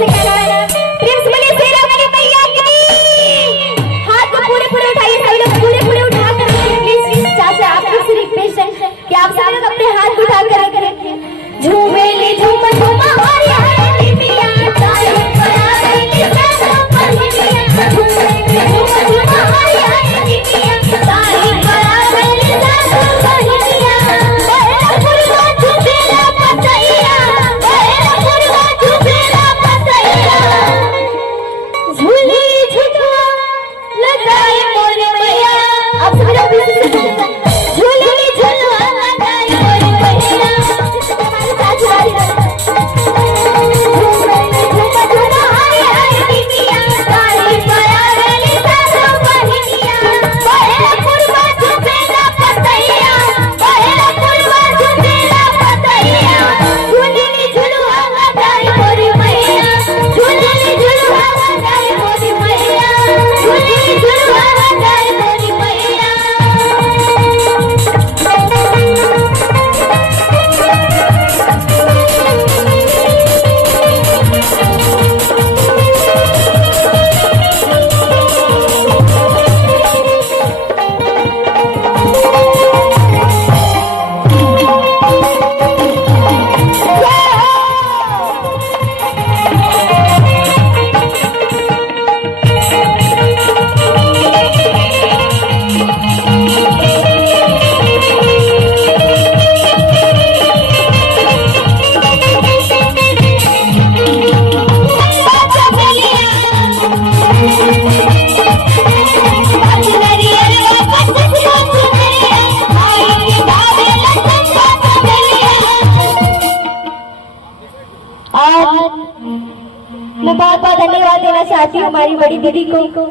से कहना है प्रिंस बोले शेरा वाली मैया की। हाथ को पूरे पूरे उठाइए, सभी लोग पूरे पूरे उठा कर प्लीज। चाचा आपको सिर्फ रिक्वेस्ट है कि आप सभी लोग अपने हाथ उठा कर रखें। झूमेली झूम झूम हरी हरी मिया ताई बराबरी सब पर मिया। झूमेली झूम झूम हरी हरी मिया ताई बराबरी सब पर मिया। मेरा पुरवा झूमेला पतैया, मेरा पुरवा झूमेला पतैया। झूली झुलवा लगाई मोर मैया। आप सभी लोग झूली झुलवा लगाई मोर मैया। हमारे साथ वाली झूमेली झूम झूम हरी हरी मिया ताई बराबरी सब पर मिया। मेरा पुरवा झूमेला पतैया, मेरा पुरवा झूमेला पतैया। झूली झुलवा लगाई मोर मैया, झूली झुलवा लगाई मोर मैया, झूली झुलवा लगाई मोर मैया। मैं बहुत बहुत धन्यवाद देना चाहती हूँ हमारी बड़ी दीदी को।